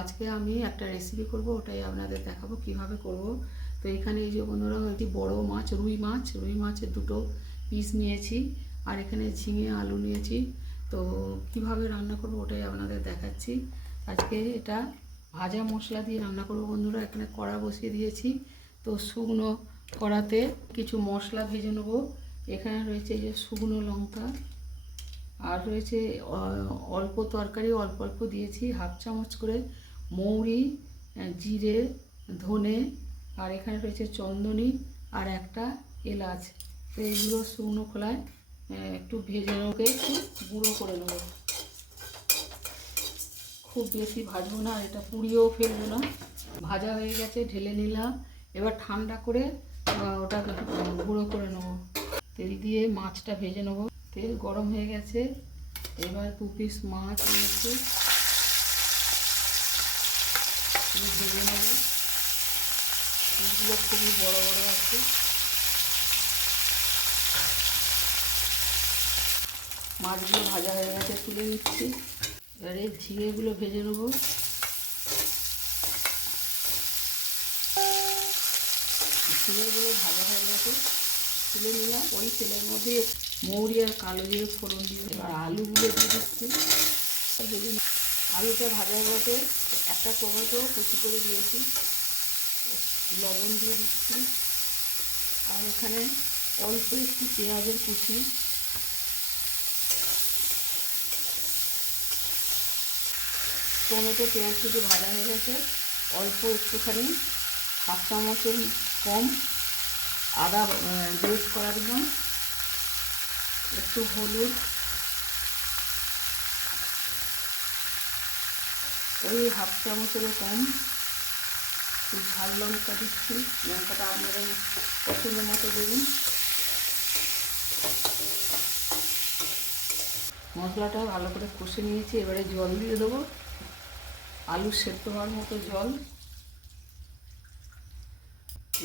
আজকে আমি একটা রেসিপি করব, ওটাই আপনাদের দেখাবো কিভাবে করব। তো এখানে এই যে বন্ধুরা, একটি বড় মাছ, রুই মাছের দুটো পিস নিয়েছি, আর এখানে ঝিঙে আলু নিয়েছি। তো কিভাবে রান্না করব ওটাই আপনাদের দেখাচ্ছি। আজকে এটা ভাজা মশলা দিয়ে রান্না করব বন্ধুরা। এখানে কড়া বসিয়ে দিয়েছি, তো শুকনো কড়াতে কিছু মশলা ভেজে নেব। এখানে রয়েছে এই যে শুকনো লঙ্কা, আর রয়েছে অল্প তরকারি, অল্প অল্প দিয়েছি, হাফ চামচ করে মৌরি, জিরে, ধনে, আর এখানে রয়েছে চন্দনী আর একটা এলাচ। তো এইগুলো শুকনো খোলায় একটু ভেজে নেবো, একটু গুঁড়ো করে নেবো। খুব বেশি ভাজবো না, আর এটা পুড়িয়েও ফেলবো না। ভাজা হয়ে গেছে, ঢেলে নিলাম। এবার ঠান্ডা করে ওটা গুঁড়ো করে নেবো। তেল দিয়ে মাছটা ভেজে নেবো। তেল গরম হয়ে গেছে, এবার 2 পিস মাছ নিয়েছি, ভেজে নেব। পিসগুলো খুবই বড় বড় আছে। মাছগুলো ভাজা হয়ে গেছে, তুলে নিচ্ছি। এবার এই ঝিঙেগুলো ভেজে নেব। ঝিঙেগুলো ভাজা হয়ে গেছে, তুলে নিলাম। ওই তেলের মধ্যে মৌরি আর কালো জিরে ফোড়ন দিয়ে এবার আলুগুলো দিয়ে দিচ্ছি। আলুটা ভাজা হয়ে গেছে, একটা টমেটো কুচি করে দিয়েছি, লবণ দিয়ে দিচ্ছি। আর এখানে অল্প একটু পেঁয়াজের কুচি, টমেটো পেঁয়াজ কুচি ভাজা হয়ে গেছে। অল্প একটুখানি হাফ চামচের কম আদা গ্রেট করা দিলাম, একটু হলুদ, ওই হাফ চামচেরও কম ঝাল লঙ্কা দিচ্ছি। লঙ্কাটা আপনারা পছন্দ মতো দেবেন। মশলাটা ভালো করে কষে নিয়েছি, এবারে জল দিয়ে দেবো। আলু সেদ্ধ হওয়ার মতো জল,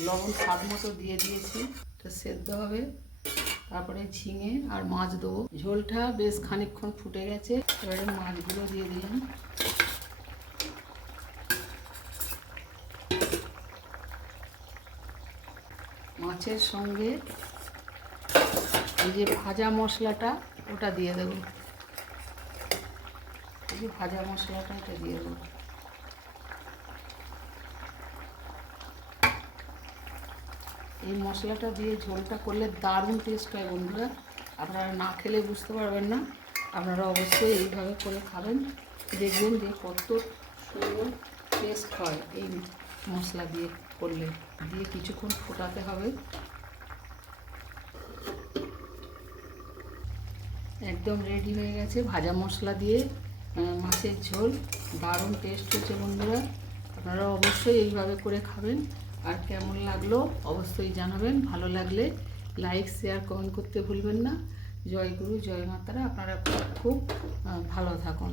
লবণ স্বাদ মতো দিয়ে দিয়েছি। এটা সেদ্ধ হবে, তারপরে ঝিঙে আর মাছ দেবো। ঝোলটা বেশ খানিকক্ষণ ফুটে গেছে, এবারে মাছগুলো দিয়ে দিলাম। মাছের সঙ্গে এই যে ভাজা মশলাটা ওটা দিয়ে দেবো। এই যে ভাজা মশলাটা এটা দিয়ে দেবো। এই মশলাটা দিয়ে ঝোলটা করলে দারুণ টেস্ট হয় বন্ধুরা। আপনারা না খেলে বুঝতে পারবেন না। আপনারা অবশ্যই এইভাবে করে খাবেন, দেখবেন যে কত সুন্দর টেস্ট হয় এই মশলা দিয়ে করলে। দিয়ে কিছুক্ষণ ফোটাতে হবে। একদম রেডি হয়ে গেছে ভাজা মশলা দিয়ে মাছের ঝোল। দারুণ টেস্ট হচ্ছে বন্ধুরা। আপনারা অবশ্যই এইভাবে করে খাবেন। আর কেমন লাগলো অবশ্যই জানাবেন। ভালো লাগলে লাইক, শেয়ার, কমেন্ট করতে ভুলবেন না। জয় গুরু, জয় মাতারা। আপনারা খুব খুব ভালো থাকুন।